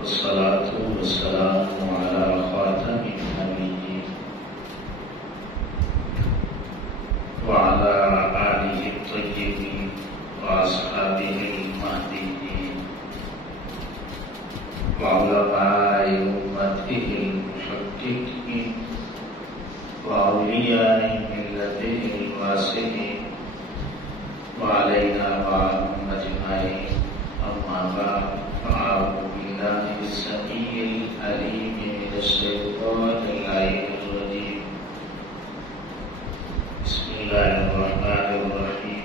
والصلاة والسلام على خاتم النبيين وعلى آله الطيبين وأصحابه المهديين وعلماء أمته المحققين وأولياء ملته الواسعين وعلينا وعليهم أجمعين. أما بعد فأعوذ بالله السميع العليم من الشيطان اللعين الرجيم. بسم الله الرحمن الرحيم.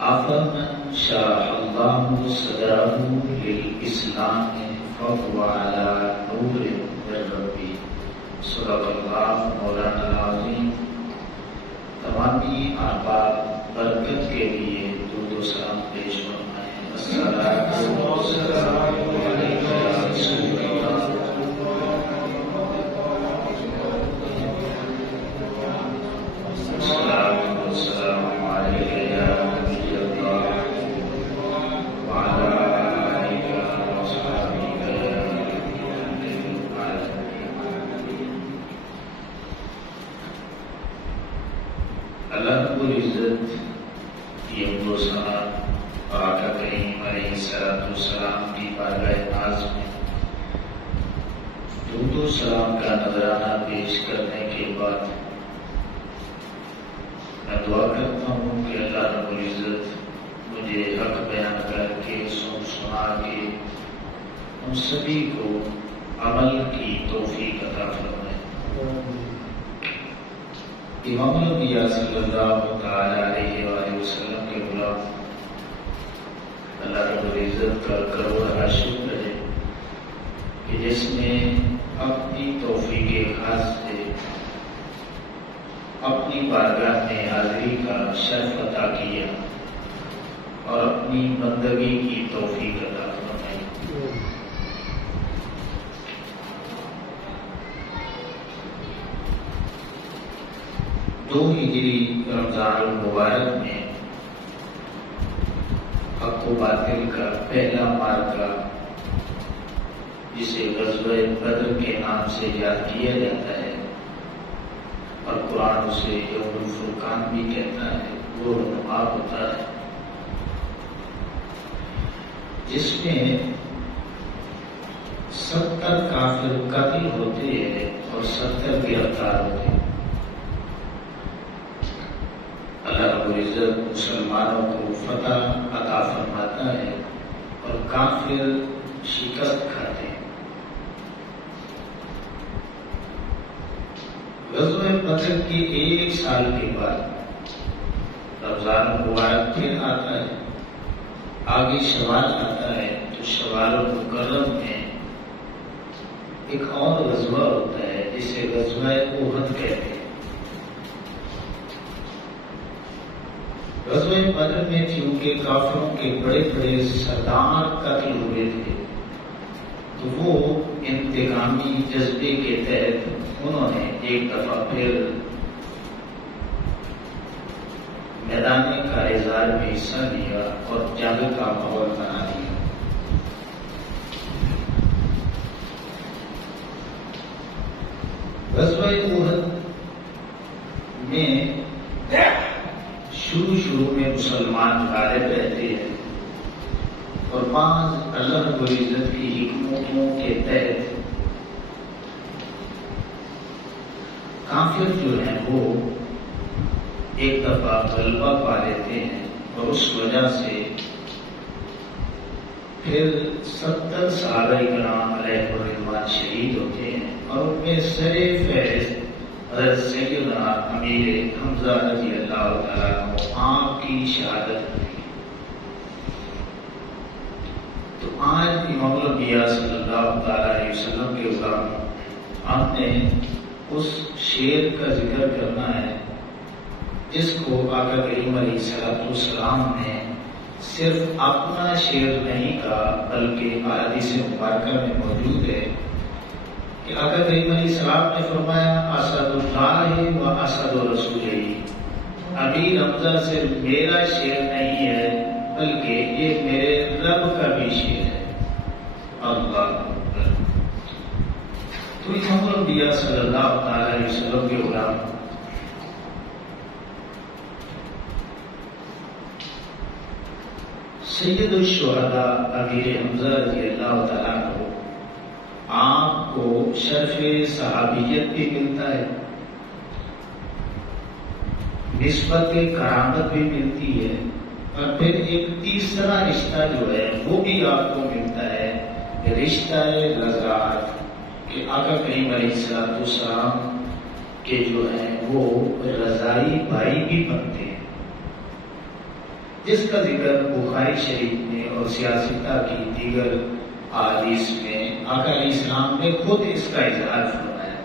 أفمن شرح الله صدره للإسلام فهو على نور من ربه. صدق اللہ مولانا العظیم. تمامی آباد برکت کے لیے درود و سلام پیش فرمائیں. الصلاۃ والسلام علیک یا رسول اللہ. الصلاۃ والسلام علیک یا نبی اللہ وعلی آلک وصحبہ یا اللہ رب العزت یہ دو سلام اور آقا کریم علیہ السلام کی بارگاہ ناز میں درود و سلام کا نذرانہ پیش کرنے کے بعد میں دعا کرتا ہوں کہ اللہ رب العزت مجھے حق بیان کر کے سنا کے ہم سبھی کو عمل کی توفیق عطا فرمائے. امام الانبیاء صلی اللہ تعالی علیہ وآلہ وسلم کے غلام اللہ رب العزت کا کروڑا شکر ہے کہ جس نے اپنی توفیق خاص سے اپنی بارگاہ میں حاضری کا شرف عطا کیا اور اپنی بندگی کی توفیق عطا فرمائی. دو ہجری رمضان المبارک میں حق و باطل کا پہلا مارکہ جسے غزوہ بدر کے نام سے یاد کیا جاتا ہے اور قرآن اسے یوم الفرقان بھی کہتا ہے، وہ رونما ہوتا ہے جس میں 70 کافر قتل ہوتے ہیں اور 70 گرفتار ہوتے ہیں. اللہ رب العزت مسلمانوں کو فتح عطا فرماتا ہے اور کافر شکست کھاتے ہیں. غزوہ بدر کے 1 سال کے بعد رمضان المبارک پھر آتا ہے، آگے شوال آتا ہے، تو شوال المکرم میں ایک اور غزوہ ہوتا ہے جسے غزوہ احد کہتے ہیں. غزوہ بدر میں چونکہ کافروں کے بڑے بڑے سردار قتل ہوئے تھے تو وہ انتقامی جذبے کے تحت انہوں نے ایک دفعہ پھر میدان کارزار میں حصہ لیا اور جنگ کا ماحول بنا دیا. غزوہ احد میں شروع میں مسلمان غالب رہتے ہیں اور بعض اللہ رب العزت کی حکمتوں کے تحت کافر جو ہیں وہ ایک دفعہ غلبہ پا لیتے ہیں اور اس وجہ سے پھر 70 صحابہ کرام علیہ الرضوان شہید ہوتے ہیں اور ان میں سر فہرست حضرت سیدنا امیر حمزہ رضی اللہ تعالیٰ عنہ آپ کی شہادت ہوئی. تو آج امام الانبیاء صلی اللہ تعالیٰ علیہ وسلم کے غلام ہم نے اس شعر کا ذکر کرنا ہے جس کو آقا کریم علیہ السلام نے صرف اپنا شعر نہیں کہا بلکہ احادیث مبارکہ میں موجود ہے کہ آقا کریم علیہ السلام نے فرمایا اسد اللہ و اسد رسولہ. امیر حمزہ صرف میرا شعر نہیں ہے بلکہ یہ میرے رب کا بھی شعر ہے. اللہ اکبر۔ تو امام الانبیاء صلی اللہ تعالی علیہ وسلم کے غلام سید الشہداء امیر حمزہ رضی اللہ تعالیٰ عنہ آپ کو شرف صحابیت بھی ملتا ہے، نسبت کرامت بھی ملتی ہے، اور پھر ایک تیسرا رشتہ جو ہے وہ بھی آپ کو ملتا ہے، رشتہ رضاعت، کہ آقا کریم علیہ الصلوۃ والسلام کے جو ہیں وہ رضائی بھائی بھی بنتے ہیں، جس کا ذکر بخاری شریف میں اور سیاستہ کی دیگر احادیث میں آقا علیہ السلام نے خود اس کا اظہار فرمایا۔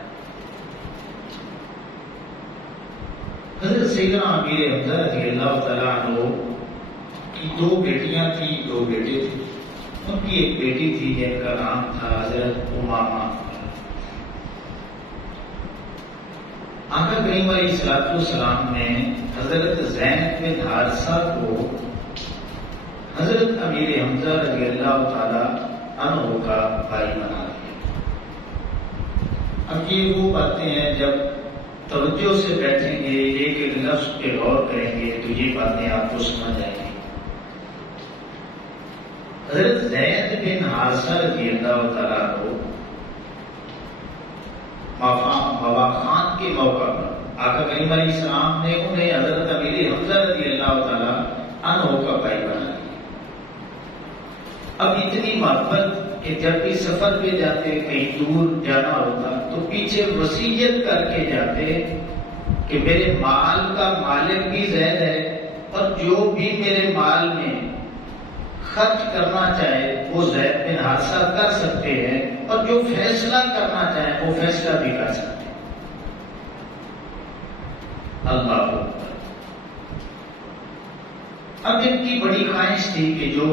حضرت سیدنا امیر حمزہ رضی اللہ تعالیٰ عنہ کی دو بیٹیاں تھیں، دو بیٹے تھے۔ ان کی ایک بیٹی تھی جن کا نام تھا حضرت امامہ۔ آقا کریم علیہ الصلوۃ والسلام نے حضرت زینب بن حارثہ کو حضرت امیر حمزہ رضی اللہ تعالی عنہ کا بھائی بنا دیا۔ اب یہ وہ باتیں ہیں جب توجہ سے بیٹھیں گے، ایک ایک لفظ پہ غور کریں گے تو یہ باتیں آپ کو سمجھ آئیں گی۔ حضرت زید بن حارثہ رضی اللہ تعالیٰ عنہ مواخان کے موقع پر آقا کریم علیہ السلام نے انہیں حضرت امیر حمزہ رضی اللہ تعالیٰ عنہ کا بھائی بنا دیا۔ اب اتنی محبت کہ جب بھی سفر پہ جاتے، کہیں دور جانا ہوتا تو پیچھے وصیت کر کے جاتے کہ میرے مال کا مالک بھی زید ہے، اور جو بھی میرے مال میں خرچ کرنا چاہے وہ زید بن حارثہ کر سکتے ہیں، اور جو فیصلہ کرنا چاہے وہ فیصلہ بھی کر سکتے ہیں۔ اللہ اکبر۔ اب ان کی بڑی خواہش تھی کہ جو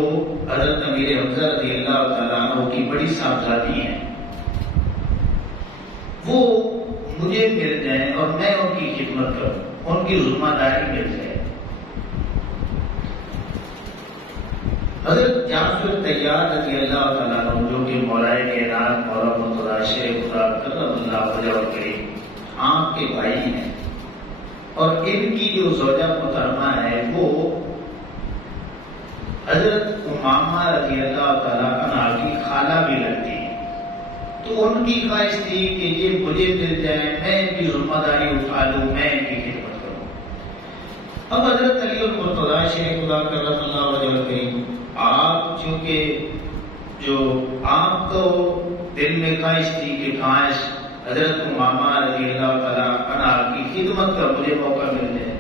حضرت امیر حمزہ رضی اللہ تعالیٰ عنہ کی بڑی صاحبزادی ہیں وہ مجھے مل جائیں اور میں ان کی خدمت کروں، ان کی ذمہ داری مل جائے۔ حضرت جعفر طیار رضی اللہ تعالیٰ عنہ جو کہ مولائے کائنات مولا مرتضیٰ شیخ خدا کرم اللہ وجہ الکریم آپ کے بھائی ہیں، اور ان کی جو زوجہ محترمہ ہے وہ حضرت امامہ رضی اللہ تعالیٰ عنہ کی خالہ بھی لگتی ہے، تو ان کی خواہش تھی کہ یہ مجھے مل جائے، میں ان کی ذمہ داری اٹھا لوں، میں ان کی خدمت کروں۔ اب حضرت علی المرتضیٰ شیخ خدا کرم اللہ وجہ الکریم آپ چونکہ جو آپ کو دل میں خواہش تھی کہ کاش حضرت امامہ رضی اللہ تعالیٰ عنہ کی خدمت کا مجھے موقع مل جائے۔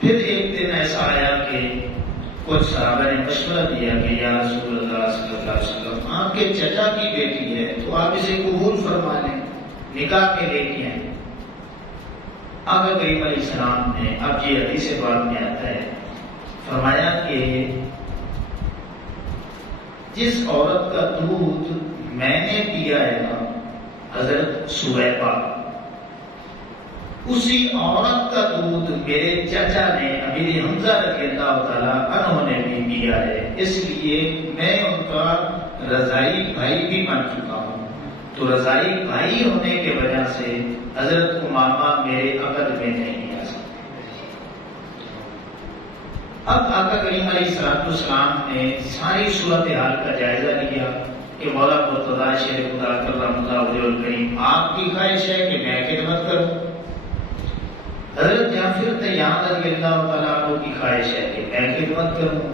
پھر ایک دن ایسا آیا کہ کچھ صحابہ نے مشورہ دیا کہ یا رسول اللہ صلی اللہ علیہ وسلم آپ کے چچا کی بیٹی ہے تو آپ اسے قبول فرما لیں، نکاح کے لے کے آئیں۔ آقا کریم علیہ السلام نے، اب یہ حدیث بعد میں آتا ہے، فرمایا کہ جس عورت کا دودھ میں نے پیا ہے نا حضرت سویبہ، اسی عورت کا دودھ میرے چچا نے امیر حمزہ رضی اللہ تعالیٰ عنہ نے بھی پیا ہے، اس لیے میں ان کا رضائی بھائی بھی بن چکا ہوں۔ تو رضائی بھائی ہونے کی وجہ سے حضرت امامہ میرے عقد میں نہیں آ سکتے۔ اب آقا کریم علیہ السلام نے ساری صورتحال کا جائزہ لیا کہ مولا مرتضیٰ شیخ خدا کرم اللہ وجہ الکریم آپ کی خواہش ہے کہ میں خدمت کروں، حضرت جعفر طیار رضی اللہ تعالیٰ عنہ کی خواہش ہے کہ میں خدمت کروں،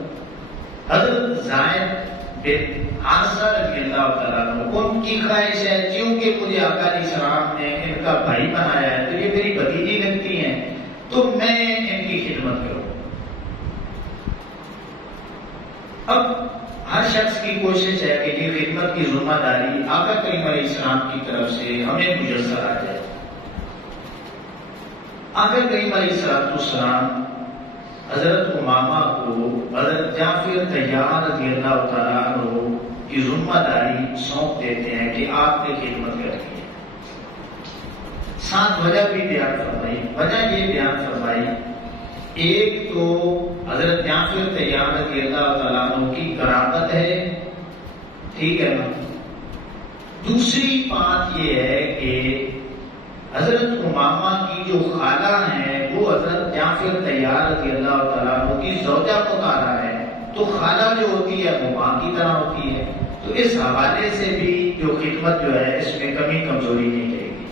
حضرت زید بن حارثہ رضی اللہ تعالیٰ عنہ ان کی خواہش ہے چونکہ مجھے آقا علیہ السلام نے ان کا بھائی بنایا ہے تو یہ میری بھتیجی لگتی ہیں تو میں ان کی خدمت کروں۔ اب ہر شخص کی کوشش ہے کہ یہ خدمت کی ذمہ داری آقا کریم علیہ السلام کی طرف سے ہمیں میسر آ جائے۔ آقا کریم علیہ السلام حضرت امامہ کو حضرت جعفر طیار رضی اللہ تعالیٰ عنہ کی ذمہ داری سونپ دیتے ہیں کہ آپ نے خدمت کرنی ہے۔ ساتھ وجہ بھی بیان فرمائی، وجہ یہ بیان فرمائی ایک تو حضرت جعفر طیار رضی اللہ تعالیٰ عنہ کی قرابت ہے، ٹھیک ہے نا۔ دوسری بات یہ ہے کہ حضرت امامہ کی جو خالہ ہیں وہ حضرت جعفر طیار رضی اللہ تعالیٰ عنہ کی زوجہ مطہرہ ہے، تو خالہ جو ہوتی ہے وہ ماں کی طرح ہوتی ہے، تو اس حوالے سے بھی جو خدمت جو ہے اس میں کمی کمزوری نہیں رہے گی۔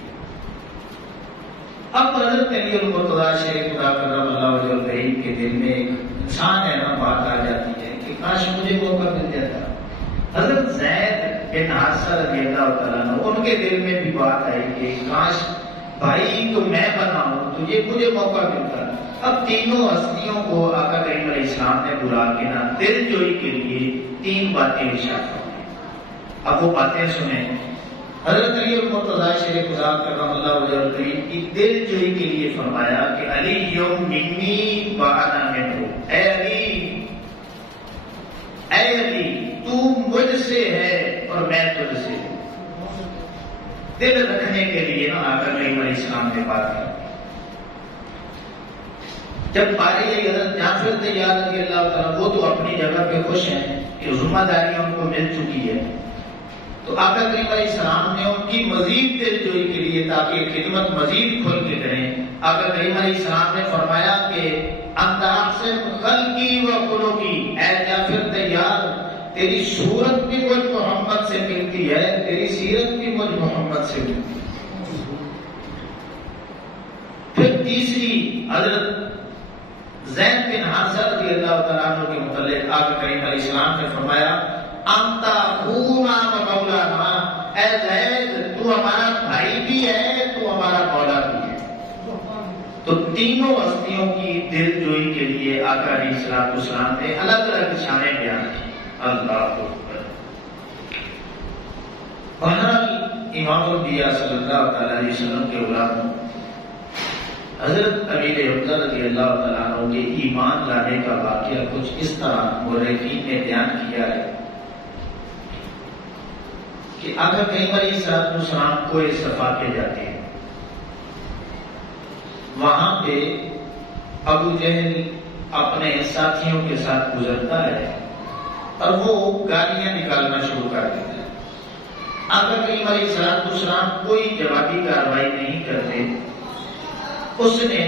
اب حضرت علی المرتضیٰ شیخ خدا کرم اللہ وجہ الکریم کے دل میں ایک انسان ہے نا بات آ جاتی ہے کہ کاش مجھے موقع مل جاتا۔ حضرت زید بن حارثہ رضی اللہ تعالیٰ عنہ ان کے دل میں بھی بات آئی کہ کاش بھائی تو میں بناؤں تو یہ مجھے موقع ملتا۔ اب تینوں ہستیوں کو آقا کریم علیہ السلام نے بلا کے نا دل جوئی کے لیے 3 باتیں ارشاد فرمائیں۔ اب وہ باتیں سنیں۔ حضرت علی المرتضیٰ شیخ خدا کرم اللہ وجہ الکریم کی دل جوئی کے لیے فرمایا کہ علی یوم منی و انا منہ، اے علی تو مجھ سے ہے اور میں تجھ سے ہوں۔ دل رکھنے کے لیے نا آقا کریم علیہ السلام نے بات کی۔ جب باری حضرت جعفر طیار رضی اللہ تعالیٰ وہ تو اپنی جگہ پہ خوش ہیں کہ ذمہ داریاں ان کو مل چکی ہے، تو آقا کریم علیہ السلام نے ان کی مزید دل جوئی کے لیے تاکہ خدمت مزید کھل کے کریں، آقا کریم علیہ السلام نے فرمایا کہ انت احسن خلقی و خلقی، اے جعفر طیار تیری صورت بھی مجھ محمد سے ملتی ہے، تیری سیرت بھی مجھ محمد سے ملتی ہے۔ پھر تیسری حضرت زید بن حارثہ رضی اللہ تعالیٰ عنہ کے متعلق آقا کریم علیہ السلام نے فرمایا انت اخونا و مولانا، اے زید تو ہمارا بھائی بھی ہے تو ہمارا مولا بھی ہے۔ تو تینوں ہستیوں کی دل جوئی کے لیے آقا علیہ السلام نے الگ الگ شانیں بیان کی۔ اللہ اکبر۔ بہرحال امام الانبیاء صلی اللہ تعالیٰ علیہ وسلم کے غلاموں حضرت امیر حمزہ رضی اللہ تعالیٰ عنہ کے ایمان لانے کا واقعہ کچھ اس طرح مورخین نے بیان کیا ہے کہ آقا کریم علیہ السلام کو صفا پہ جاتے ہیں، وہاں پہ ابو جہل اپنے ساتھیوں کے ساتھ گزرتا ہے اور وہ گالیاں نکالنا شروع کر دیتا ہے۔ آقا کریم علیہ السلام کوئی جوابی کارروائی نہیں کرتے۔ اس نے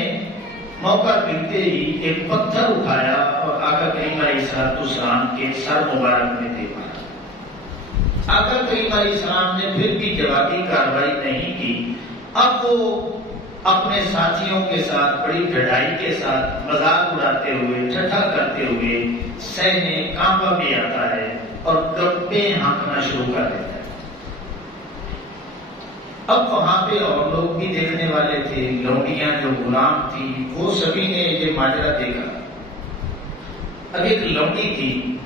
موقع ملتے ہی ایک پتھر اٹھایا اور آقا کریم علیہ السلام کے سر مبارک میں دے مارا۔ آقا کریم علیہ السلام نے پھر بھی جوابی کارروائی نہیں کی۔ اب وہ اپنے ساتھیوں کے ساتھ بڑی ڈھڑائی کے ساتھ مذاق اڑاتے ہوئے ٹھٹھا کرتے ہوئے سہنے کعبہ میں آتا ہے اور گپے ہانکنا شروع کر دیتا ہے۔ اب وہاں پہ اور لوگ بھی دیکھنے والے تھے، لونڈیاں جو غلام تھی وہ سبھی نے یہ ماجرا دیکھا۔ اب ایک لونڈی تھی،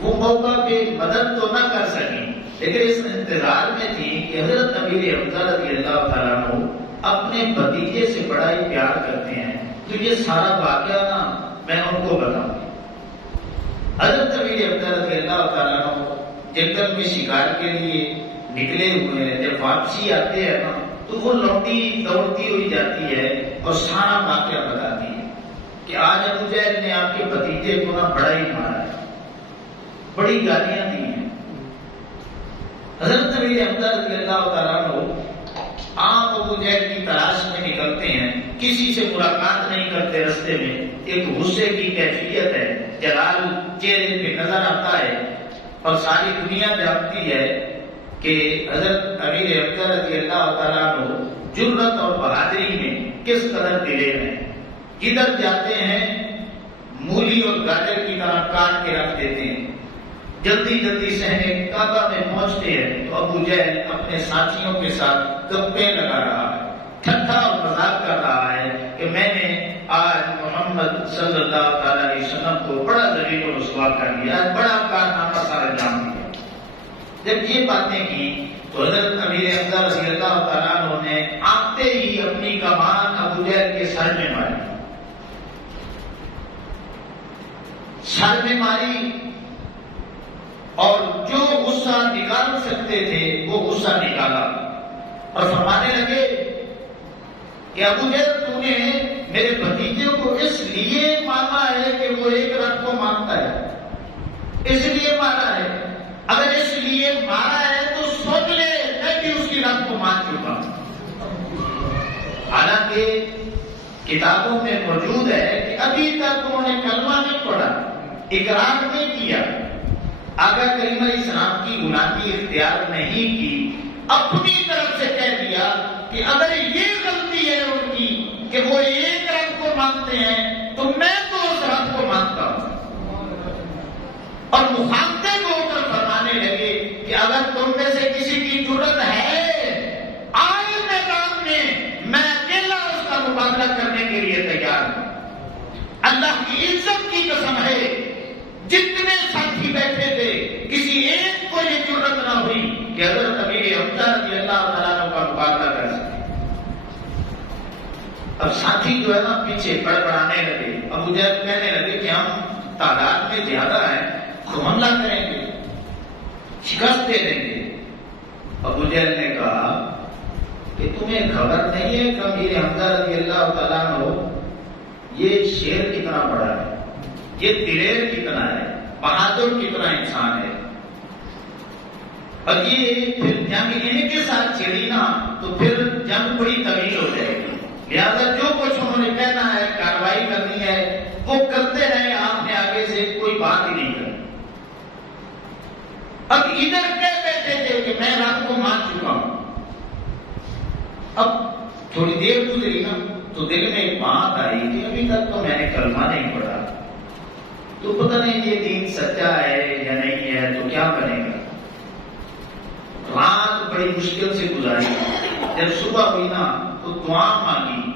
وہ موقع پہ مدد تو نہ کر سکی لیکن اس انتظار میں تھی کہ حضرت امیر حمزہ رضی اللہ تعالیٰ عنہ اپنے بھتیجے سے بڑا ہی پیار کرتے ہیں، تو یہ سارا واقعہ نا میں ان کو بتاؤں گی۔ حضرت امیر حمزہ رضی اللہ تعالیٰ عنہ جنگل میں شکار کے لیے نکلے ہوئے ہیں، جب واپسی آتے ہیں نا تو وہ لوٹی دوڑتی ہوئی جاتی ہے اور سارا واقعہ بتاتی ہے کہ آج ابو جہل نے آپ کے بھتیجے کو نا بڑا ہی مارا ہے، بڑی گالیاں دی ہیں۔ حضرت امیر حمزہ رضی اللہ تعالیٰ عنہ آپ ابو جہل کی تلاش میں نکلتے ہیں، کسی سے ملاقات نہیں کرتے، رستے میں ایک غصے کی کیفیت ہے، جلال چہرے پہ نظر آتا ہے اور ساری دنیا جانتی ہے کہ حضرت امیر حمزہ رضی اللہ تعالیٰ عنہ جرأت اور بہادری میں کس قدر دلیر ہیں۔ کدھر جاتے ہیں مولی اور گاجر کی طرح کاٹ کے رکھ دیتے ہیں۔ جلدی جلدی صحنے کعبہ میں پہنچتے ہیں تو ابو جہل اپنے ساتھیوں کے ساتھ گپے لگا رہا ہے، ٹھٹھا اور مذاق کر رہا ہے کہ میں نے آج محمد صلی اللہ تعالیٰ علیہ وسلم کو بڑا ذلیل و رسوا کر دیا، بڑا کارنامہ سارا انجام دیا۔ جب یہ باتیں کی تو حضرت امیر حمزہ رضی اللہ تعالیٰ عنہ نے آتے ہی اپنی کمان ابو جہل کے سر میں ماری، سر میں ماری، اور جو غصہ نکال سکتے تھے وہ غصہ نکالا اور فرمانے لگے کہ ابو جہل تو نے میرے بھتیجے کو اس لیے مارا ہے کہ وہ ایک رب کو مانتا ہے، اس لیے مارا ہے۔ اگر اس لیے مارا ہے تو سوچ لے میں بھی اس کی رب کو مان چکا ہوں۔ حالانکہ کتابوں میں موجود ہے کہ ابھی تک انہوں نے کلمہ نہیں پڑھا، اقرار نہیں کیا، آقا کریم علیہ السلام کی غلامی اختیار نہیں کی، اپنی طرف سے کہہ دیا کہ اگر یہ غلطی ہے ان کی کہ وہ ایک رب کو مانتے ہیں تو میں تو اس رب کو مانتا ہوں۔ اور مخاطب ہو کر فرمانے لگے کہ اگر تم میں سے کسی کی جرت ہے آئے میدان میں اکیلا اس کا مقابلہ کرنے کے لیے تیار ہوں۔ اللہ کی عزت کی قسم ہے، جتنے ساتھی بیٹھے تھے کسی ایک کو یہ جرت نہ ہوئی کہ حضرت امیر حمزہ رضی اللہ تعالیٰ عنہ کا مقابلہ کر سکے۔ اب ساتھی جو ہے نا پیچھے بڑبڑانے لگے، ابو جہل کہنے لگے کہ ہم تعداد میں زیادہ ہیں تو حملہ کریں گے، شکست دے دیں گے۔ ابو جہل نے کہا کہ تمہیں خبر نہیں ہے کہ امیر حمزہ رضی اللہ تعالیٰ عنہ یہ شیر کتنا بڑا ہے، یہ دلیر کتنا ہے، بہادر کتنا انسان ہے، اور یہ پھر جنگ ان کے ساتھ چھڑی نا تو پھر جنگ بڑی طویل ہو جائے گی، لہذا جو کچھ انہوں نے کہنا ہے کارروائی کرنی ہے وہ کرتے رہے، آپ نے آگے سے کوئی بات ہی نہیں کرنی۔ اب ادھر کہہ بیٹھے تھے کہ میں رب کو مان چکا ہوں۔ اب تھوڑی دیر گزری نا تو دل میں ایک بات آئی کہ ابھی تک تو میں نے کلمہ نہیں پڑھا، تو پتہ نہیں یہ دین سچا ہے یا نہیں ہے تو کیا بنے گا۔ رات بڑی مشکل سے گزاری، جب صبح ہوئی نا تو دعا مانگی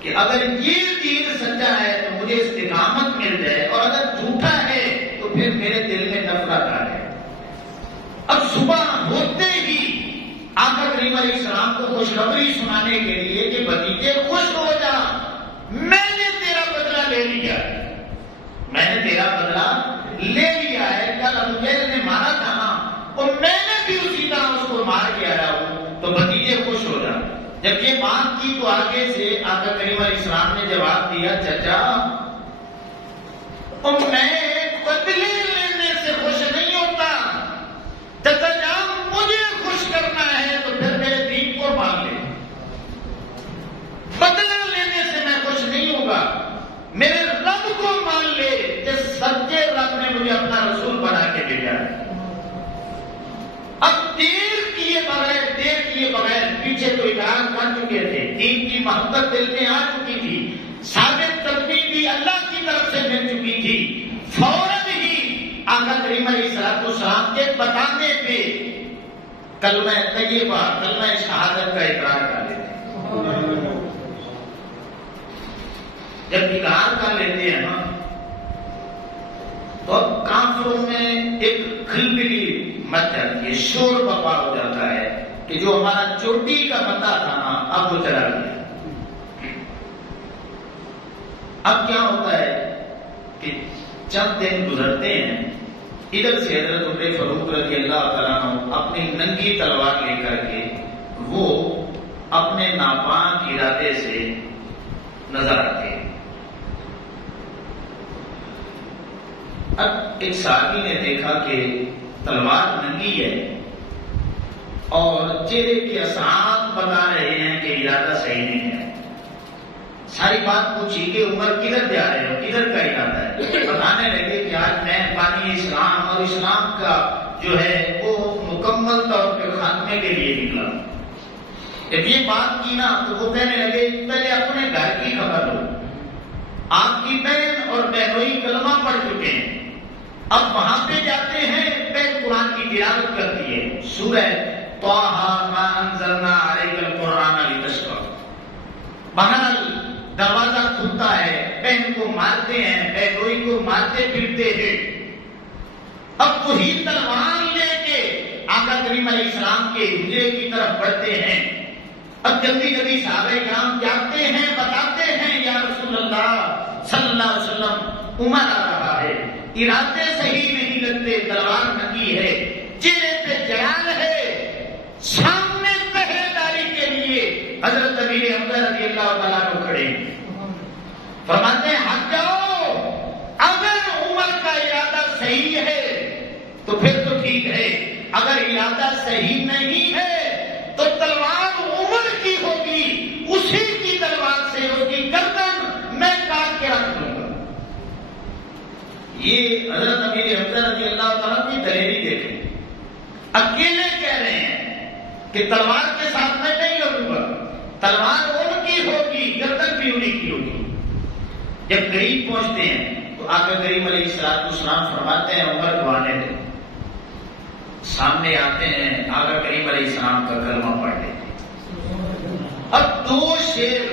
کہ اگر یہ دین سچا ہے تو مجھے استقامت مل جائے، اور اگر جھوٹا ہے تو پھر میرے دل میں نفرت آ جائے۔ اب صبح ہوتے ہی آقا کریم علیہ السلام کو خوشخبری سنانے کے لیے کہ بھتیجے خوش ہو جا، میں نے تیرا بدلہ لے لیا، میں نے تیرا بدلہ لے لیا ہے، کل ابو جہل نے مارا تھا نا اور میں نے بھی اسی طرح اس کو مار کے آیا ہوں، تو بھتیجے خوش ہو جا۔ جب یہ بات کی تو آگے سے آقا کریم علیہ السلام نے جواب دیا، چچا میں بدلے لینے سے خوش نہیں ہوتا، چچا جان مجھے خوش کرنا ہے تو پھر میرے دین کو مان لے، بدلہ لینے سے میں خوش نہیں ہوں گا، میرے رب کو مان لے جس سچے رب نے مجھے اپنا رسول بنا کے بھیجا ہے۔ اب دیر کیے بغیر پیچھے تو اقرار کر چکے تھے، دین کی محبت دل میں آ چکی تھی، ثابت قدمی بھی اللہ کی طرف سے مل چکی تھی، فوراً ہی آقا کریم علیہ السلام کے بتانے پہ کلمہ طیبہ، کلمہ شہادت کا اقرار کر لیتے۔ جب اقرار کر لیتے ہیں نا تو اب کافروں میں ایک کھلبلی مچ جاتی ہے، شور بپا ہو جاتا ہے کہ جو ہمارا چوٹی کا پتہ تھا نا اب وہ چلا گیا۔ اب کیا ہوتا ہے کہ چند دن گزرتے ہیں، ادھر سے حضرت عمر فاروق رضی اللہ تعالیٰ عنہ اپنی ننگی تلوار لے کر کے وہ اپنے ناپاک ارادے سے نظر آتے ہیں۔ اب ایک صحابی نے دیکھا کہ تلوار ننگی ہے اور چہرے کے اثرات بتا رہے ہیں کہ ارادہ صحیح نہیں ہے، ساری بات پوچھی کہ عمر کدھر جا رہے ہو، کدھر کا ارادہ ہے؟ بتانے لگے کہ آج میں پانی اسلام اور اسلام کا جو ہے وہ مکمل طور پہ خاتمے کے لیے نکلا۔ جب یہ بات کی نا تو وہ کہنے لگے پہلے اپنے گھر کی خبر لو، آپ کی بہن اور بہنوئی کلمہ پڑھ چکے ہیں، اب وہاں پہ جاتے ہیں، بہن قرآن کی تلاوت کرتی ہے، سورہ طٰہٰ مَا أَنزَلْنَا عَلَيْكَ الْقُرْآنَ لِتَشْقَىٰ۔ بہرحال دروازہ کھلتا ہے، بہن کو مارتے ہیں، بہنوئی کو مارتے پھرتے ہیں۔ اب وہی تلوار لے کے آقا کریم علیہ السلام کے حجرے کی طرف بڑھتے ہیں۔ اب جلدی جلدی صحابہ کرام جاتے ہیں، بتاتے ہیں یا رسول اللہ صلی اللہ علیہ وسلم عمر آ رہا ہے، ارادے صحیح نہیں لگتے، تلوار ننگی ہے، چہرے پہ جلال ہے، سامنے پہرے داری کے لیے حضرت امیر حمزہ رضی اللہ تعالیٰ عنہ کھڑے۔ فرماتے ہیں ہٹ جاؤ، اگر عمر کا ارادہ صحیح ہے تو پھر تو ٹھیک ہے، اگر ارادہ صحیح نہیں ہے تو تلوار عمر کی ہوگی، اسی کی تلوار سے اس کی گردن میں کاٹ کے رکھ دوں گا۔ یہ حضرت امیر حمزہ رضی اللہ تعالیٰ کی دلیری دیکھیں، اکیلے کہہ رہے ہیں کہ تلوار کے ساتھ میں نہیں لڑوں گا، تلوار ان کی ہوگی، گردن بھی انہی کی ہوگی۔ جب قریب پہنچتے ہیں تو آقا کریم علیہ السلام فرماتے ہیں عمر کو آنے دیں۔ سامنے آتے ہیں، آقا کریم علیہ السلام کا کلمہ پڑھ لیتے ہیں۔ اب دو شیر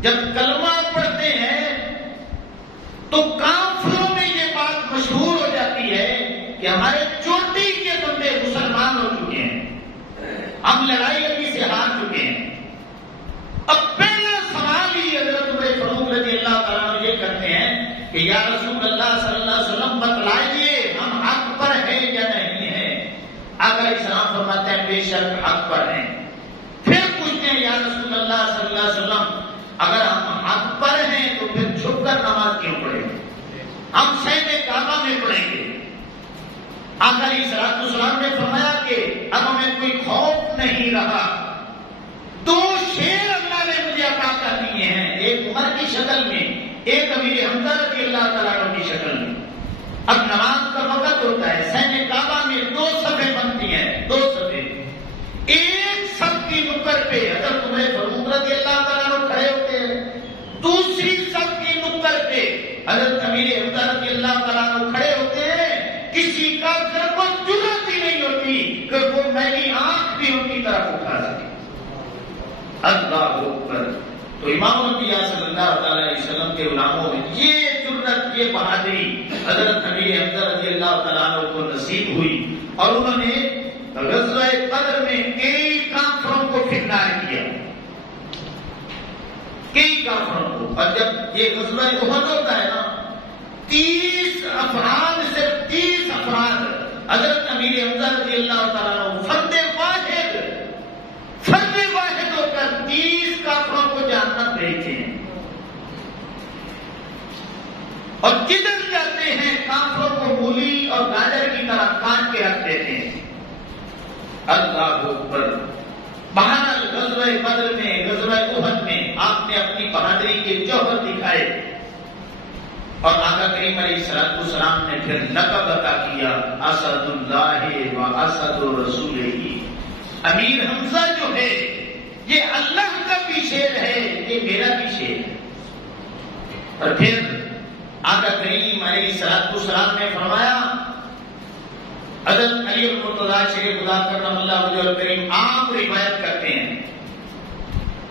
جب کلمہ پڑھتے ہیں تو کافروں میں یہ بات مشہور ہو جاتی ہے کہ ہمارے چوٹی کے بندے مسلمان ہو چکے ہیں، ہم لڑائی ابھی سے ہار چکے ہیں۔ اب پہلا سوال ہی حضرت عمر فاروق رضی اللہ تعالیٰ عنہ یہ کرتے ہیں کہ یا رسول اللہ صلی اللہ علیہ وسلم بتلائیے ہم حق پر ہیں یا نہیں ہیں؟ آقا علیہ السلام فرماتے ہیں بے شک حق پر ہیں۔ پھر پوچھتے ہیں یا رسول اللہ صلی اللہ علیہ وسلم اگر ہم حق پر ہیں تو پھر چھپ کر نماز کیوں پڑھیں گے؟ ہم سینے کعبہ میں پڑھیں گے۔ آقا علیہ السلام نے فرمایا کہ اب ہمیں کوئی خوف نہیں رہا۔ دو شیر اللہ نے مجھے عطا کر دیے ہیں، ایک عمر کی شکل میں، ایک امیر حمزہ رضی اللہ تعالیٰ عنہ کی شکل میں۔ اب نماز کا وقت ہوتا ہے، سینے کعبہ میں دو صفیں بنتی ہیں، دو صفیں، ایک صف کی نکر پہ حضرت عمر فاروق رضی اللہ تعالیٰ عنہ کھڑے ہوتے ہیں، دوسری صف کی نکر پہ حضرت امیر حمزہ رضی اللہ تعالیٰ عنہ کھڑے ہوتے ہیں۔ کسی کافر کو جرأت ہی نہیں ہوتی کہ وہ میری آنکھ بھی ان کی طرف اٹھا سکے۔ اللہ اکبر۔ تو امام الانبیاء صلی اللہ تعالی علیہ وسلم کے غلاموں میں یہ جرأت، یہ بہادری حضرت امیر حمزہ رضی اللہ تعالیٰ عنہ کو نصیب ہوئی، اور انہوں نے غزوہ بدر میں کئی کافروں کو فرار کیا، کئی کافروں کو۔ اور جب یہ غزوہ احد ہوتا ہے نا، 30 افراد، صرف 30 افراد حضرت امیر حمزہ رضی اللہ تعالیٰ عنہ فرد واحد ہو کر 30 کافروں کو جہنم بھیجتے ہیں، اور جدھر جاتے ہیں کافروں کو مولی اور گاجر کی طرح کاٹ کے رکھ دیتے ہیں۔ اللہ اکبر۔ بہرحال غزوہ بدر میں، غزوہ احد میں آپ نے اپنی بہادری کے جوہر دکھائے، اور آقا کریم علیہ السلام نے پھر لقب عطا کیا اسد اللہ و اسد رسولہ۔ امیر حمزہ جو ہے یہ اللہ کا بھی شیر ہے، یہ میرا بھی شیر ہے۔ اور پھر آقا کریم علیہ السلام نے فرمایا، حضرت علی المرتضیٰ شیر خدا کرم اللہ وجہہ الکریم آپ روایت کرتے ہیں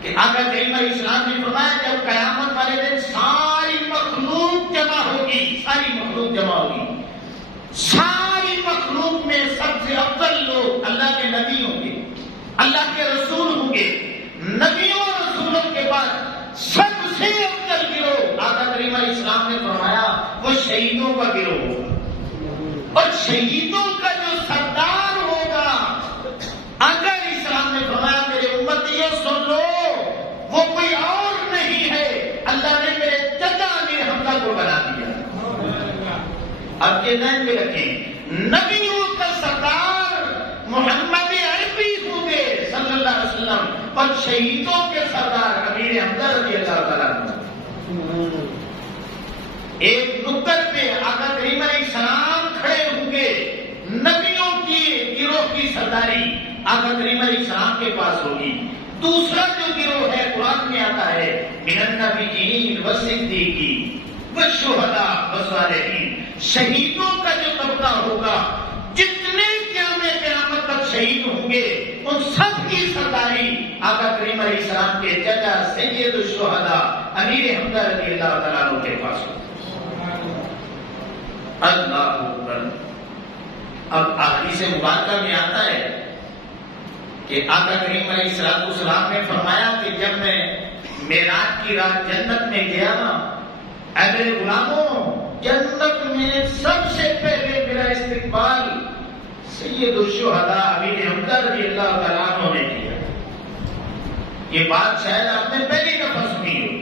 کہ آقا کریم علیہ السلام نے فرمایا جب قیامت والے دن ساری مخلوق جمع ہوگی، ساری مخلوق جمع ہوگی، ساری مخلوق میں سب سے افضل لوگ اللہ کے نبی ہوں گے، اللہ کے رسول ہوں گے۔ نبیوں اور رسولوں کے بعد سب سے افضل گروہ آقا کریم علیہ السلام نے فرمایا وہ شہیدوں کا گروہ ہوگا، اور شہیدوں کا جو سردار ہوگا، آقا علیہ السلام نے فرمایا میرے امتیوں سن لو، وہ کوئی اور نہیں ہے، اللہ نے میرے چچا امیر حمزہ کو بنا دیا۔ اب یہ ذہن میں رکھیں، نبیوں کا سردار محمد عربی ہوں گے صلی اللہ علیہ وسلم، اور شہیدوں کے سردار امیر حمزہ رضی اللہ تعالیٰ عنہ۔ ایک نکر پہ آقا کریم علیہ السلام کھڑے ہوں گے، نبیوں کی گروہ کی سرداری آقا کریم علیہ السلام کے پاس ہوگی۔ دوسرا جو گروہ ہے قرآن میں آتا ہے من النبیین والصدیقین والشہداء والصالحین، شہیدوں کا جو طبقہ ہوگا، جتنے قیامت تک شہید ہوں گے ان سب کی سرداری آقا کریم علیہ السلام کے چچا سید الشہداء امیر حمزہ رضی اللہ تعالیٰ عنہ کے پاس ہوگی۔ اللہ اکبر۔ اب احادیث مبارکہ میں آتا ہے کہ آقا کریم علیہ السلام نے فرمایا کہ جب میں معراج کی رات جنت میں گیا نا، اے میرے غلاموں، جنت میں سب سے پہلے میرا استقبال سید الشہداء امیر حمزہ رضی اللہ تعالیٰ عنہ نے کیا۔ یہ بات شاید آپ نے پہلی دفعہ سنی ہو۔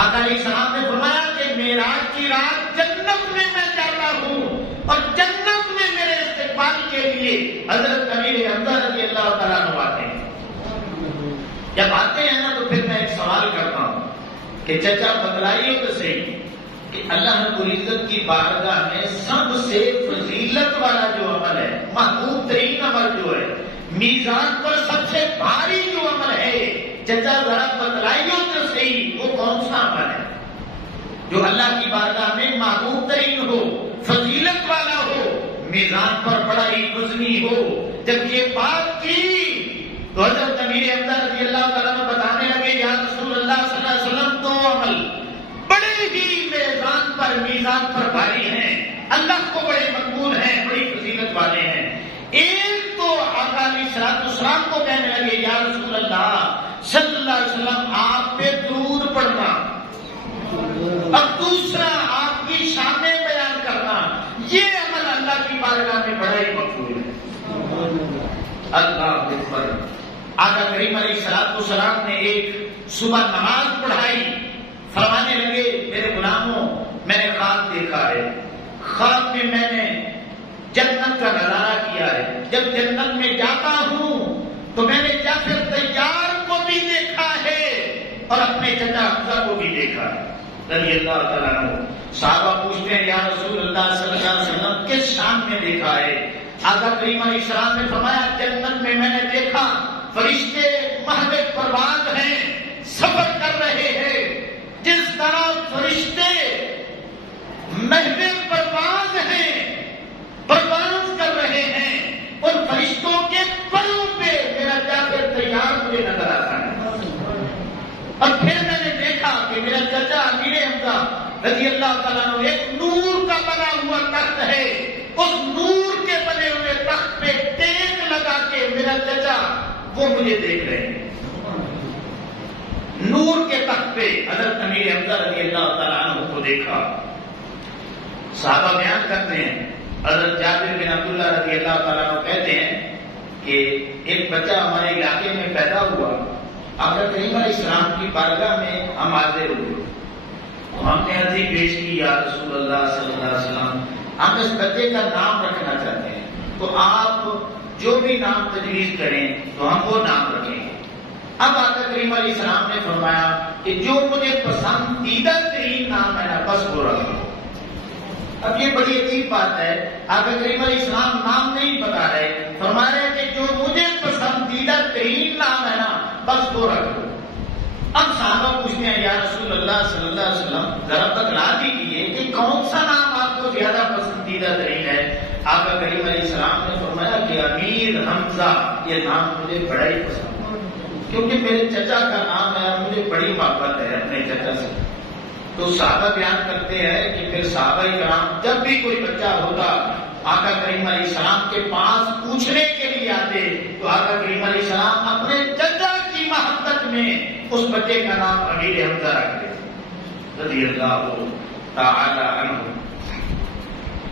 آقا علیہ السلام نے فرمایا کہ معراج کی رات جنت میں میں جاتا ہوں اور جنت میں میرے استقبال کے لیے حضرت امیر حمزہ رضی اللہ تعالیٰ عنہ آتے ہیں. جب آتے ہیں نا تو پھر میں ایک سوال کرتا ہوں کہ چچا بتلائیے تو صحیح کہ اللہ رب العزت کی بارگاہ میں سب سے فضیلت والا جو عمل ہے، محبوب ترین عمل جو ہے، میزان پر سب سے بھاری جو عمل ہے، چچا ذرا بتلائیے تو صحیح وہ کون سا عمل ہے جو اللہ کی بارگاہ میں محبوب ترین ہو، فضیلت والا ہو، میزان پر بڑا ہی وزنی ہو. جب یہ بات کی تو حضرت امیر حمزہ رضی اللہ تعالیٰ عنہ بتانے لگے یا رسول اللہ صلی اللہ علیہ وسلم دو عمل بڑے ہی میزان پر بھاری ہیں، اللہ کو بڑے مقبول ہیں، بڑی فضیلت والے ہیں. ایک تو آقا علیہ السلام کو کہنے لگے یا رسول اللہ صلی اللہ علیہ وسلم آپ پہ درود پڑھنا، اور دوسرا آپ کی شانیں بیان کرنا. یہ عمل اللہ کی بارگاہ میں بڑا ہی مقبول ہے. اللہ اکبر. آقا کریم علیہ السلام نے ایک صبح نماز پڑھائی، فرمانے لگے میرے غلاموں میں نے خواب دیکھا ہے، خواب میں میں نے جنت کا نظارہ کیا ہے. جب جنت میں جاتا ہوں تو میں نے جعفر طیار کو بھی دیکھا ہے اور اپنے چچا حمزہ کو بھی دیکھا ہے رضی اللہ تعالیٰ عنہ. صحابہ پوچھتے ہیں یا رسول اللہ صلی اللہ علیہ وسلم کس شان میں دیکھا ہے؟ آقا کریم علیہ السلام نے فرمایا جنت میں میں نے دیکھا فرشتے محو پرواز ہیں، سفر کر رہے ہیں. جس طرح فرشتے محو پرواز ہیں، پرواز کر رہے ہیں، ان فرشتوں کے پروں پہ میرا جعفر طیار مجھے نظر آتا ہے. اور پھر میں نے دیکھا کہ میرا چچا امیر حمزہ رضی اللہ تعالیٰ عنہ ایک نور کا بنا ہوا تخت ہے، اس نور کے بنے ہوئے تخت پہ ٹیک لگا کے میرا چچا وہ مجھے دیکھ رہے ہیں. نور کے تخت پہ حضرت امیر حمزہ رضی اللہ تعالیٰ عنہ کو دیکھا. صحابہ بیان کرتے ہیں حضرت جابر بن عبداللہ رضی اللہ تعالیٰ عنہ کہتے ہیں کہ ایک بچہ ہمارے علاقے میں پیدا ہوا، آقا کریم علیہ السلام کی بارگاہ میں ہم حاضر ہوئے. ہم نے عرضی پیش کی یا رسول اللہ صلی اللہ علیہ وسلم ہم اس بچے کا نام رکھنا چاہتے ہیں، تو آپ جو بھی نام تجویز کریں تو ہم وہ نام رکھیں گے. اب آقا کریم علیہ السلام نے فرمایا کہ جو مجھے پسندیدہ ترین نام ہے نا بس وہ رکھو. اب یہ بڑی عجیب بات ہے، آقا کریم علیہ السلام نام نہیں بتا رہے، فرما رہے کہ جو مجھے پسندیدہ ترین نام ہے نا بس وہ رکھو. اب صحابہ پوچھتے ہیں یا رسول اللہ صلی اللہ علیہ وسلم ذرا بتلا دیجیے کہ کون سا نام آپ کو زیادہ پسندیدہ ترین ہے؟ آقا کریم علیہ السلام نے فرمایا کہ امیر حمزہ یہ نام مجھے بڑا ہی پسند ہے، کیونکہ میرے چچا کا نام ہے، مجھے بڑی محبت ہے اپنے چچا سے. تو صحابہ بیان کرتے ہیں کہ پھر صحابہ کرام جب بھی کوئی بچہ ہوتا آقا کریم علیہ السلام کے پاس پوچھنے کے لیے آتے تو آقا کریم علیہ السلام اپنے چچا کی محبت میں اس بچے کا نام امیر حمزہ رکھتے رضی اللہ تعالی عنہ.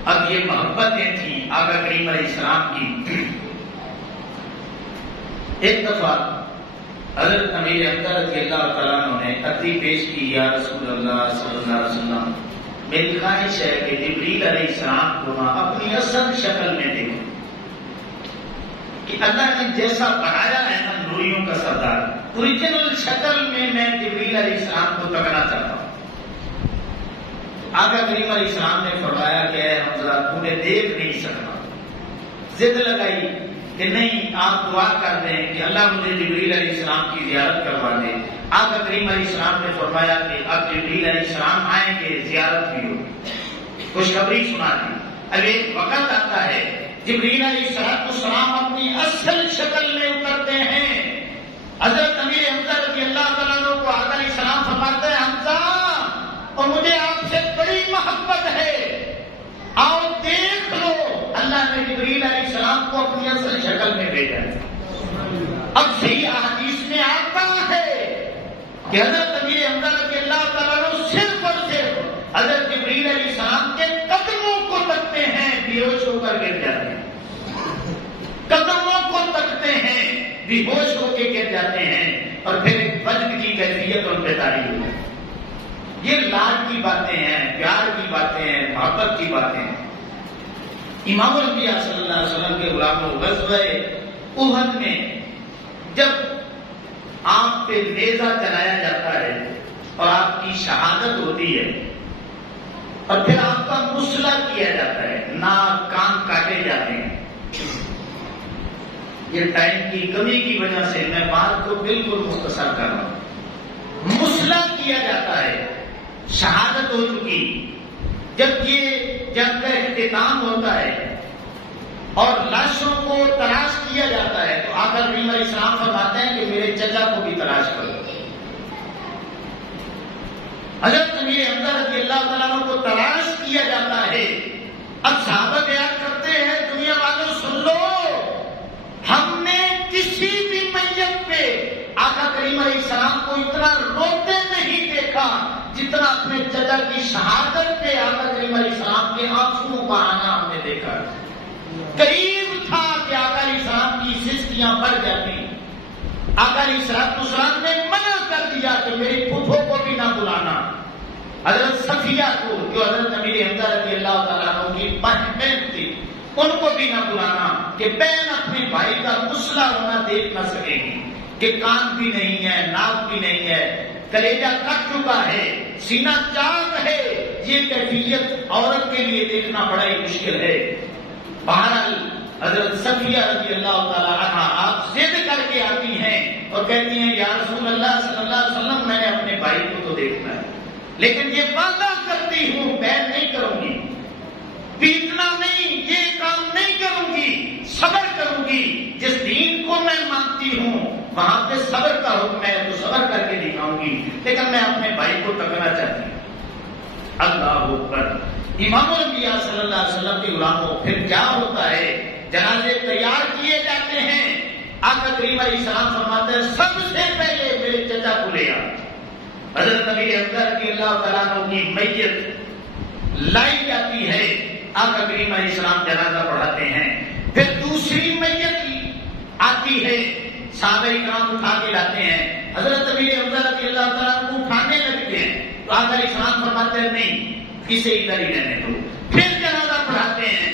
اب یہ محبتیں تھیں آقا کریم علیہ السلام کی. ایک دفعہ حضرت امیر حمزہ رضی اللہ تعالیٰ عنہ نے عرضی پیش کی یا رسول اللہ صلی اللہ علیہ وسلم میری خواہش ہے کہ جبریل علیہ السلام کو میں اپنی اصل شکل میں دیکھوں، کہ اللہ نے جیسا بنایا ہے نا نوریوں کا سردار، اوریجنل شکل میں جبریل علیہ السلام کو تکنا چاہتا ہوں. آقا کریم علیہ السلام نے فرمایا کہ اے حمزہ تو نے دیکھ نہیں سکتا. ضد لگائی کہ نہیں آپ دعا کر دیں کہ اللہ مجھے جبریل علیہ السلام کی زیارت کروا دے. آقا کریم علیہ السلام نے فرمایا کہ اب جبریل علیہ السلام آئیں گے، زیارت بھی ہو. خوشخبری سنا دی. اب ایک وقت آتا ہے جبریل علیہ السلام اپنی اصل شکل میں اترتے ہیں. حضرت امیر حمزہ رضی اللہ تعالیٰ عنہ کو آقا علیہ السلام فرماتے ہیں حمزہ اور مجھے آپ سے بڑی محبت ہے، آؤ دیکھ لو. اللہ نے جبریل علیہ السلام کو اپنی اصل شکل میں بھیجا ہے. اب صحیح احادیث میں آتا ہے کہ حضرت امیر حمزہ رضی اللہ تعالیٰ عنہ صرف اور صرف حضرت جبریل علیہ السلام کے قدموں کو تکتے ہیں، بے ہوش ہو کر گر جاتے ہیں. قدموں کو تکتے ہیں، بے ہوش ہو کے گر جاتے ہیں، اور پھر ایک وجد کی کیفیت ان پہ تاری ہوئی. یہ لاڈ کی باتیں ہیں، پیار کی باتیں ہیں، محبت کی باتیں ہیں۔ امام الانبیاء صلی اللہ علیہ وسلم کے غلاموں غزوہ احد میں جب آپ پہ نیزہ چلایا جاتا ہے اور آپ کی شہادت ہوتی ہے اور پھر آپ کا مسلح کیا جاتا ہے، ناک کان کاٹے جاتے ہیں، یہ ٹائم کی کمی کی وجہ سے میں بات کو بالکل مختصر کر رہا ہوں۔ مسلح کیا جاتا ہے، شہادت ہو چکی، جب یہ جنگ کا اختتام ہوتا ہے اور لاشوں کو تلاش کیا جاتا ہے تو آقا کریم علیہ السلام فرماتے ہیں کہ میرے چچا کو بھی تلاش کرو۔ حضرت امیر حمزہ رضی اللہ تعالیٰ عنہ کو تلاش کیا جاتا ہے۔ اب صحابہ بیان کرتے ہیں دنیا والوں سن لو، ہم نے کسی بھی میت پہ آقا کریم علیہ السلام کو اتنا روتے نہیں دیکھا جتنا اپنے چچا کی شہادت پہ آقا کریم علیہ السلام کے آنسوؤں کا آنا ہم نے دیکھا۔ قریب تھا کہ آقا علیہ السلام کی سستیاں بڑھ جاتی۔ آقا علیہ السلام نے منع کر دیا کہ میری پھوپھو کو بھی نہ بلانا، حضرت صفیہ کو جو حضرت امیر حمزہ رضی اللہ تعالیٰ عنہ کی بہن تھی ان کو بھی نہ بلانا کہ بہن اپنے بھائی کا مسلح ہونا دیکھ نہ سکے گی، کہ کان بھی نہیں ہے، ناک بھی نہیں ہے، کلیجہ کٹ چکا ہے، سینہ چاک ہے، یہ کیفیت عورت کے لیے دیکھنا بڑا ہی مشکل ہے۔ بہرحال حضرت صفیہ رضی اللہ تعالیٰ عنہا آپ ضد کر کے آتی ہیں اور کہتی ہیں یا رسول اللہ صلی اللہ علیہ وسلم میں نے اپنے بھائی کو تو دیکھنا ہے، لیکن یہ وعدہ کرتی ہوں بیع نہیں کروں گی، پیٹنا نہیں، یہ کام نہیں کروں گی، صبر کروں گی، جس دین کو میں مانتی ہوں وہاں پہ صبر کا حکم ہے تو صبر کر کے دکھاؤں گی، لیکن میں اپنے بھائی کو تکنا چاہتی ہوں۔ اللہ اکبر۔ امام الانبیاء صلی اللہ علیہ وسلم کے غلاموں پھر کیا ہوتا ہے، جنازے تیار کیے جاتے ہیں، آقا کریم علیہ السلام فرماتے ہیں سب سے پہلے میرے چچا کو لے آ۔ حضرت امیر حمزہ رضی اللہ تعالیٰ عنہ کی میت لائی جاتی ہے، آقا کریم علیہ السلام جنازہ پڑھاتے ہیں، پھر دوسری میت آتی ہے، صحابہ کرام اٹھا کے لاتے ہیں، حضرت امیر حمزہ رضی اللہ تعالیٰ عنہ کو اٹھانے لگتے ہیں تو آقا علیہ السلام فرماتے ہیں نہیں، اسے ادھر ہی رہنے دو، پھر جنازہ پڑھاتے ہیں،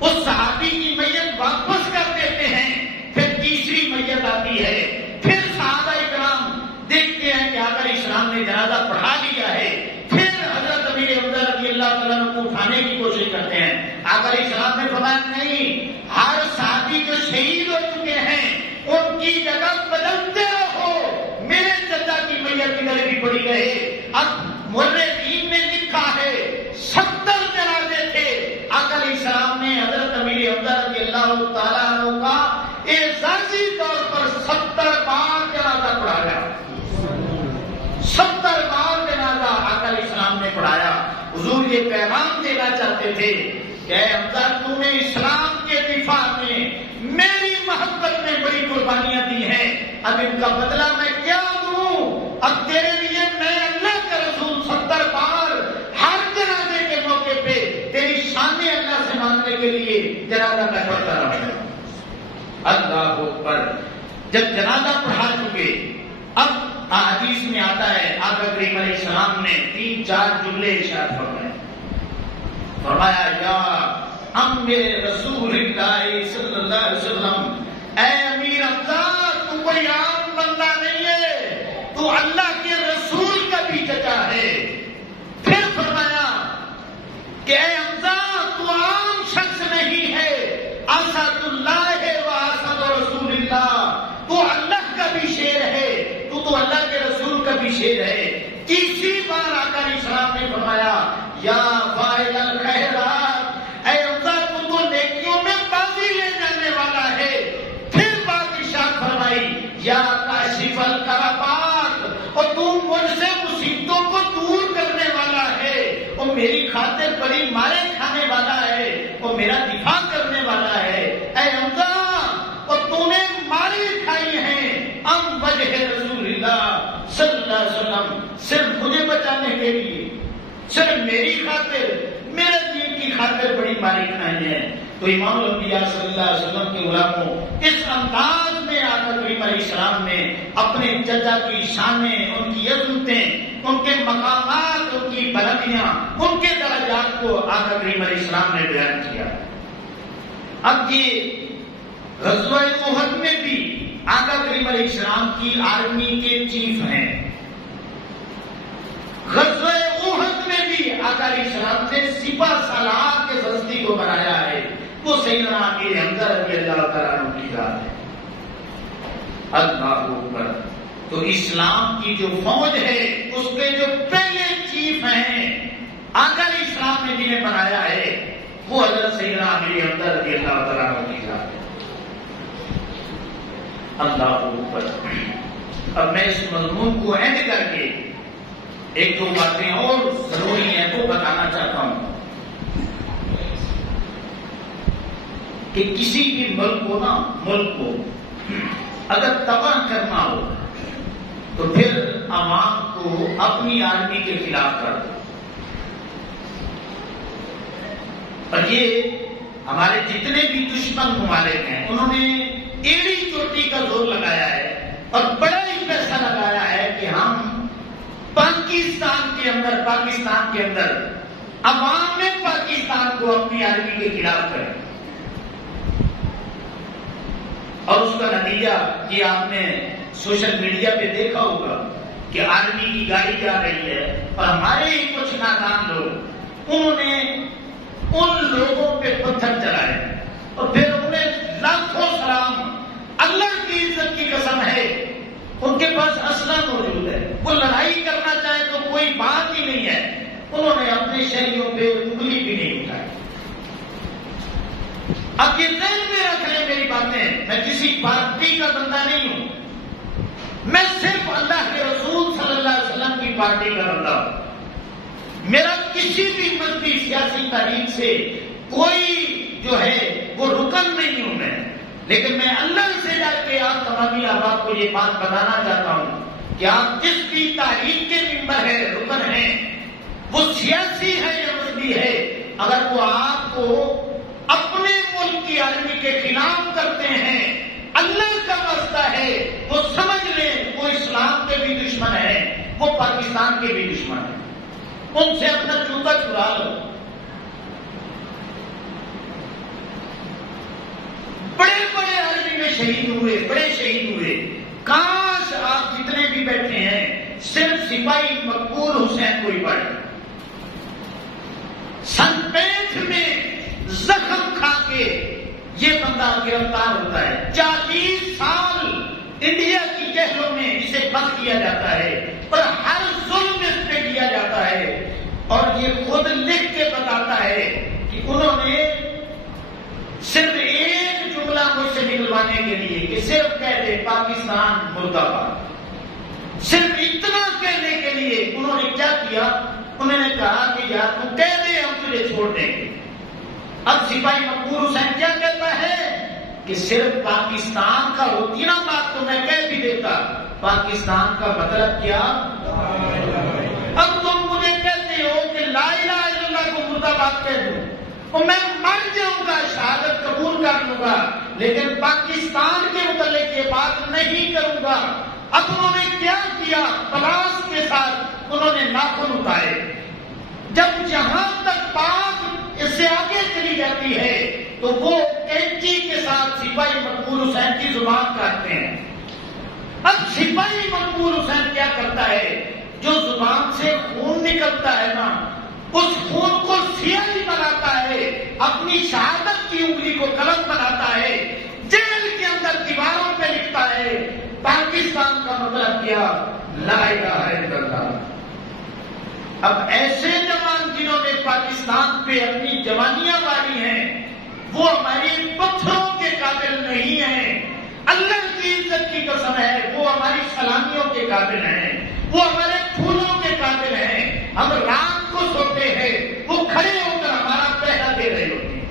اس صحابی کی میت واپس کر دیتے ہیں، پھر تیسری میت آتی ہے، پھر صحابہ کرام دیکھتے ہیں کہ آقا علیہ السلام نے جنازہ پڑھا لیا ہے، پھر حضرت امیر حمزہ رضی اللہ تعالیٰ عنہ کو اٹھانے کی کوشش کرتے ہیں، آقا علیہ السلام نے فرمایا نہیں، ہر صحابی جو شہید ہو چکے ہیں ان کی جگہ بدلتے رہو، میرے چچا کی میت ادھر بھی پڑی رہے۔ اب مورخین نے لکھا ہے 70 جنازے تھے، آقا علیہ السلام نے حضرت امیر حمزہ رضی اللہ تعالیٰ عنہ کا اعزازی طور پر 70 بار جنازہ پڑھایا، 70 بار جنازہ آقا علیہ السلام نے پڑھایا۔ حضور یہ پیغام دینا چاہتے تھے کہ اے حمزہ تو نے اسلام کے دفاع میں میری محبت میں بڑی قربانیاں دی ہیں، اب ان کا بدلہ میں کیا دوں؟ اب تیرے لیے میں اللہ کا رسول 70 بار ہر جنازے کے موقع پہ تیری شان اللہ سے مانگنے کے لیے جنازہ میں پڑھتا رہا۔ اللہ اکبر۔ جب جنازہ پڑھا چکے اب حدیث میں آتا ہے آقا کریم علیہ السلام نے 3-4 جملے ارشاد فرمایا یا ام رسول اللہ صلی اللہ علیہ وسلم، اے امیر حمزہ تو کوئی عام بندہ نہیں ہے، تو اللہ کے رسول کا بھی چچا ہے۔ پھر فرمایا کہ اے حمزہ تو عام شخص نہیں ہے، اسد اللہ ہے و اسد رسول اللہ، تو اللہ کا بھی شیر ہے، تو اللہ کے رسول کا بھی شیر ہے۔ تیسری بار آقا علیہ السلام نے فرمایا یا فاعل الخیرات، اے حمزہ تو نیکیوں میں بازی لے جانے والا ہے۔ پھر بات ارشاد فرمائی یا کاشف الکربات، اور تو مجھ سے مصیبتوں کو دور کرنے والا ہے، اور میری خاطر بڑی مارے کھانے والا ہے، اور میرا دفاع کرنے والا ہے۔ اے حمزہ اور تو نے مارے کھائی ہیں ام وجہ رسول اللہ صلی اللہ علیہ وسلم، صرف مجھے بچانے کے لیے، صرف میری خاطر، میرے دین کی خاطر بڑی ماری کھائی ہیں۔ تو امام الانبیاء صلی اللہ علیہ وسلم کے غلاموں اس انداز میں آقا کریم علیہ السلام نے اپنے چچا کی شانیں، ان کی عظمتیں، ان کے مقامات، ان کی بلندیاں، ان کے درجات کو آقا کریم علیہ السلام نے بیان کیا۔ اب یہ غزوہ احد میں بھی آقا کریم علیہ السلام کی آرمی کے چیف ہیں۔ غزوہ احد میں بھی آقا علیہ السلام نے سپہ سالار کے دستی کو بنایا ہے، وہ سیدنا امیر حمزہ رضی اللہ تعالیٰ عنہ کی ذات ہے۔ اللہ اکبر۔ تو اسلام کی جو فوج ہے اس کے جو پہلے چیف ہیں آقا علیہ السلام نے جنہیں بنایا ہے وہ حضرت سیدنا امیر حمزہ رضی اللہ تعالیٰ عنہ کی ذات ہے۔ اللہ اکبر۔ اب میں اس مضمون کو اینڈ کر کے ایک دو باتیں اور ضروری ہیں وہ بتانا چاہتا ہوں کہ کسی بھی ملک کو اگر تباہ کرنا ہو تو پھر عوام کو اپنی آرمی کے خلاف کر دو۔ اور یہ ہمارے جتنے بھی دشمن ممالک ہیں انہوں نے ایڑی چوٹی کا زور لگایا ہے اور بڑا ہی پیسہ لگایا ہے کہ ہم پاکستان کے اندر عوام میں پاکستان کو اپنی آرمی کے خلاف کریں۔ اور اس کا نتیجہ یہ آپ نے سوشل میڈیا پہ دیکھا ہوگا کہ آرمی کی گاڑی جا رہی ہے اور ہمارے ہی کچھ نادان لوگ انہوں نے ان لوگوں پہ پتھر چلائے اور پھر انہیں لاکھوں سلام، اللہ کی عزت کی قسم ہے ان کے پاس اسلحہ موجود ہے، وہ لڑائی کرنا چاہے تو کوئی بات ہی نہیں ہے، انہوں نے اپنے شہریوں پہ انگلی بھی نہیں اٹھائی۔ اب یہ ذہن میں رکھ لیں میری باتیں، میں کسی پارٹی کا بندہ نہیں ہوں، میں صرف اللہ کے رسول صلی اللہ علیہ وسلم کی پارٹی کا بندہ ہوں۔ میرا کسی بھی مذہبی سیاسی تحریک سے کوئی جو ہے وہ رکن نہیں ہوں میں، لیکن میں اللہ سے جا کے آپ تمامی احباب کو یہ بات بتانا چاہتا ہوں کہ آپ جس بھی تحریک کے ممبر ہے، رکن ہیں، وہ سیاسی ہے یا مذہبی ہے، اگر وہ آپ کو اپنے ملک کی آرمی کے خلاف کرتے ہیں، اللہ کا واسطہ ہے وہ سمجھ لیں وہ اسلام کے بھی دشمن ہیں، وہ پاکستان کے بھی دشمن ہیں، ان سے اپنا جوتا چرا لو۔ بڑے بڑے آرمی میں شہید ہوئے، بڑے شہید ہوئے، کاش آپ جتنے بھی بیٹھے ہیں صرف سپاہی مقبول حسین کو ہی پڑھیں۔ سن 65 میں زخم کھا کے یہ بندہ گرفتار ہوتا ہے، 40 سال انڈیا کی جیلوں میں اسے بند کیا جاتا ہے اور ہر ظلم اس پہ کیا جاتا ہے، اور یہ خود لکھ کے بتاتا ہے کہ انہوں نے صرف ایک جملہ مجھ سے نکلوانے کے لیے کہ صرف کہہ دے پاکستان مردہ باد، صرف اتنا کہنے کے لیے انہوں نے کیا کیا، انہوں نے کہا کہ یار تو کہہ دے ہم تجھے چھوڑ دیں گے۔ اب سپاہی مقبول حسین کیا کہتا ہے کہ صرف پاکستان کا ہوتی نا بات تو میں کہہ بھی دیتا، پاکستان کا مطلب کیا؟ اب تم مجھے کہتے ہو کہ لا الہ الا اللہ کو مردہ باد کہہ دوں اور میں مر جاؤں گا، شہادت قبول کر لوں گا، لیکن پاکستان کے متعلق یہ بات نہیں کروں گا۔ اب انہوں نے کیا کیا، پلاس کے ساتھ انہوں نے ناخن اٹھائے۔ جب جہاں تک بات اس سے آگے چلی جاتی ہے تو وہ کینچی کے ساتھ سپاہی مقبول حسین کی زبان کاٹتے ہیں۔ اب سپاہی مقبول حسین کیا کرتا ہے، جو زبان سے خون نکلتا ہے نا اس خون کو سیاہی بناتا ہے، اپنی شہادت کی انگلی کو قلم بناتا ہے، جیل کے اندر دیواروں پہ لکھتا ہے پاکستان کا مطلب کیا، لا الہ الا اللہ۔ اب ایسے جوان جنہوں نے پاکستان پہ اپنی جوانیاں ماری ہیں وہ ہماری پتھروں کے قابل نہیں ہیں، اللہ کی عزت کی قسم ہے وہ ہماری سلامیوں کے قابل ہیں، وہ ہمارے پھولوں کے قابل ہیں، ہم رات کو سوتے ہیں وہ کھڑے ہو کر ہمارا پہرا دے رہے ہوتے ہیں۔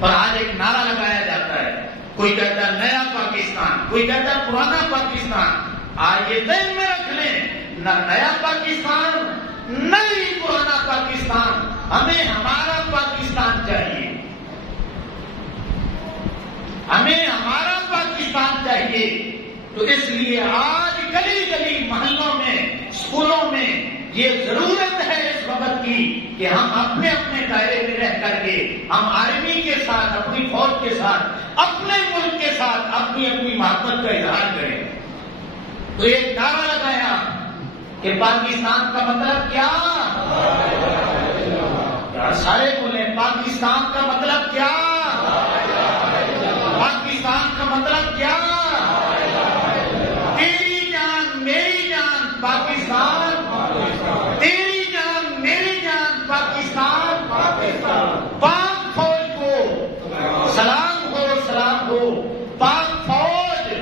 اور آج ایک نعرہ لگایا جاتا ہے، کوئی کہتا ہے نیا پاکستان، کوئی کہتا ہے پرانا پاکستان۔ آج یہ ذہن میں رکھ لیں، نہ نیا پاکستان نہ ہی پرانا پاکستان، ہمیں ہمارا پاکستان چاہیے، ہمیں ہمارا پاکستان چاہیے۔ تو اس لیے آج گلی گلی محلوں میں اسکولوں میں یہ ضرورت ہے اس وقت کی کہ ہم اپنے اپنے دائرے میں رہ کر کے ہم آرمی کے ساتھ، اپنی فوج کے ساتھ، اپنے ملک کے ساتھ اپنی اپنی محبت کا اظہار کریں۔ تو ایک نعرہ لگایا کہ پاکستان کا مطلب کیا؟ یار سارے بولیں، پاکستان کا مطلب کیا؟ پاکستان کا مطلب کیا؟ تیری جان میری جان پاکستان، تیری جان میری جان پاکستان، پاک فوج کو سلام ہو، سلام ہو، پاک فوج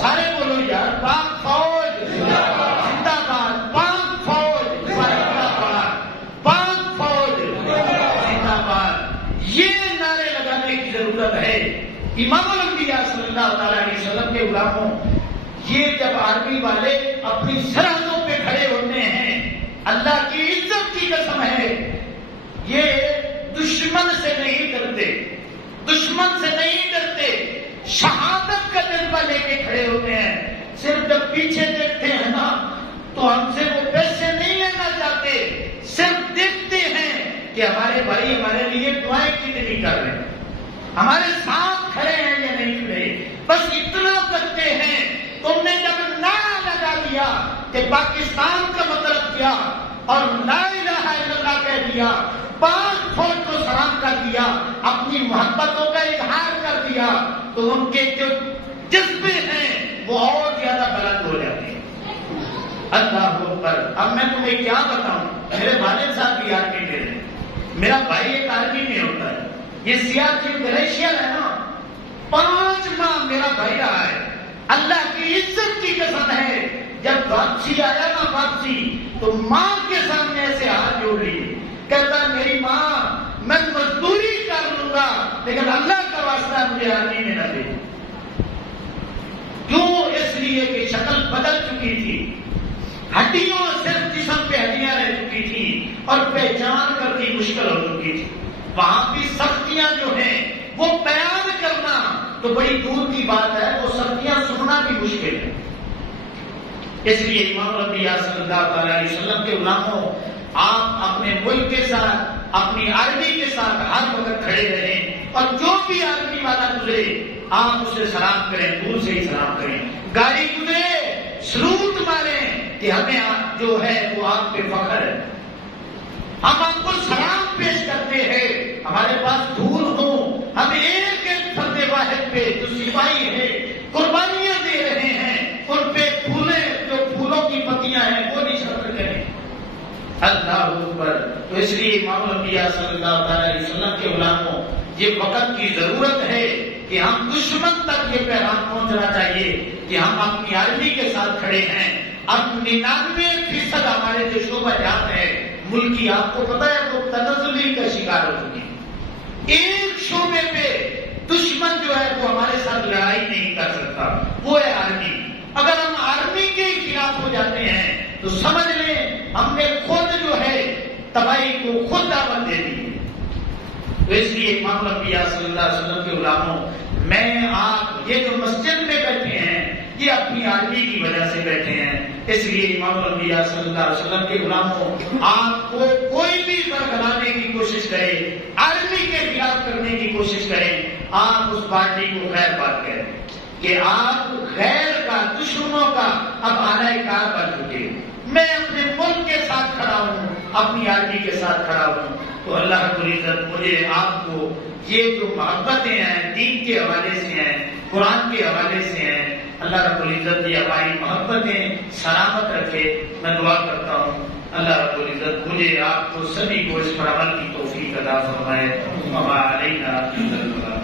سارے بولو یار، پاک فوج زندہ باد، پاک فوج زندہ باد، پاک فوج زندہ باد۔ یہ نعرے لگانے کی ضرورت ہے۔ امام الانبیاء صلی اللہ تعالی علیہ وسلم کے غلاموں، یہ جب آرمی والے اپنی سرحدوں پہ کھڑے ہوتے ہیں، اللہ کی عزت کی قسم ہے، یہ دشمن سے نہیں ڈرتے، دشمن سے نہیں ڈرتے، شہادت کا جذبہ لے کے کھڑے ہوتے ہیں۔ صرف جب پیچھے دیکھتے ہیں نا تو ہم سے وہ پیسے نہیں لینا چاہتے، صرف دیکھتے ہیں کہ ہمارے بھائی ہمارے لیے دعائیں کتنی کر رہے ہیں، ہمارے ساتھ کھڑے ہیں یا نہیں کھڑے، بس اتنا کرتے ہیں۔ تم نے جب نعرہ لگا دیا کہ پاکستان کا مطلب کیا اور لا الہ الا اللہ کہہ دیا، پاک فوج کو سلام کر دیا، اپنی محبتوں کا اظہار کر دیا، تو ان کے جو جذبے ہیں وہ اور زیادہ بلند ہو جاتے ہیں۔ اللہ اکبر۔ اب میں تمہیں کیا بتاؤں، میرے والد صاحب بھی آرمی میں ہیں، میرا بھائی ایک آرمی میں ہوتا ہے، یہ سیاسی گلیشیئر ہے نا، 5 ماہ میرا بھائی رہا ہے۔ اللہ کی عزت کی قسم ہے، جب واپسی آیا نا واپسی، تو ماں کے سامنے ایسے ہاتھ جوڑ لیے، کہتا میری ماں میں مزدوری کر لوں گا لیکن اللہ کا واسطہ مجھے آرمی میں نہ دے۔ کیوں؟ اس لیے کہ شکل بدل چکی تھی، ہڈیوں صرف جسم پہ ہڈیاں رہ چکی تھی اور پہچان کرنی مشکل ہو چکی تھی۔ وہاں بھی سختیاں جو ہیں وہ بیان کرنا تو بڑی دور کی بات ہے، وہ سختیاں سننا بھی مشکل ہے۔ اس لیے امام الانبیاء صلی اللہ تعالی علیہ وسلم کے غلاموں، آپ اپنے ملک کے ساتھ، اپنی آرمی کے ساتھ ہر وقت کھڑے رہیں، اور جو بھی آرمی والا گزرے آپ اسے سلام کریں، دور سے ہی سلام کریں۔ گاڑی گزرے سلوٹ ماریں کہ ہمیں جو ہے وہ آپ پہ فخر ہے، ہم آپ کو سلام پیش کرتے ہیں، ہمارے پاس دھول ہو، ہم ایک ایک فرد واحد پہ جو سپاہی ہے قربانیاں دے رہے ہیں، ان پہ جو پھولوں کی پتیاں ہیں وہ نشر کریں۔ اللہ اکبر۔ تو اس لیے امام الانبیاء صلی اللہ تعالی علیہ وسلم کے غلاموں، یہ وقت کی ضرورت ہے کہ ہم دشمن تک یہ پیغام پہنچنا چاہیے کہ ہم اپنی آرمی کے ساتھ کھڑے ہیں۔ اب 99% ہمارے جو شعبہ جات ہیں ملکی، آپ کو پتا ہے وہ تنزلی کا شکار ہو چکی ہے۔ ایک شعبے پہ دشمن جو ہے وہ ہمارے ساتھ لڑائی نہیں کر سکتا، وہ ہے آرمی۔ اگر ہم آرمی کے خلاف ہو جاتے ہیں تو سمجھ لیں ہم نے خود جو ہے تباہی کو خود دعوت دے دی۔ تو اس لیے امام الانبیاء صلی اللہ علیہ وسلم کے غلاموں، میں آپ یہ جو مسجد میں بیٹھے ہیں یہ اپنی آرمی کی وجہ سے بیٹھے ہیں۔ اس لیے امام الانبیاء صلی اللہ علیہ وسلم کے غلاموں، آپ کو کوئی بھی برگلانے کی کوشش کرے، آرمی کے خلاف کرنے کی کوشش کریں، آپ اس پارٹی کو خیر بات کریں کہ آپ غیر کا، دشمنوں کا اب آلہ کار بن چکے۔ میں اپنے ملک کے ساتھ کھڑا ہوں، اپنی آرمی کے ساتھ کھڑا ہوں۔ تو اللہ رب العزت مجھے آپ کو یہ جو محبتیں ہیں دین کے حوالے سے ہیں، قرآن کے حوالے سے ہیں، اللہ رب العزت یہ ہماری محبتیں سلامت رکھے۔ میں دعا کرتا ہوں اللہ رب العزت مجھے آپ کو سبھی کو اس پر عمل کی توفیق عطا فرمائے۔ وما علینا الا البلاغ۔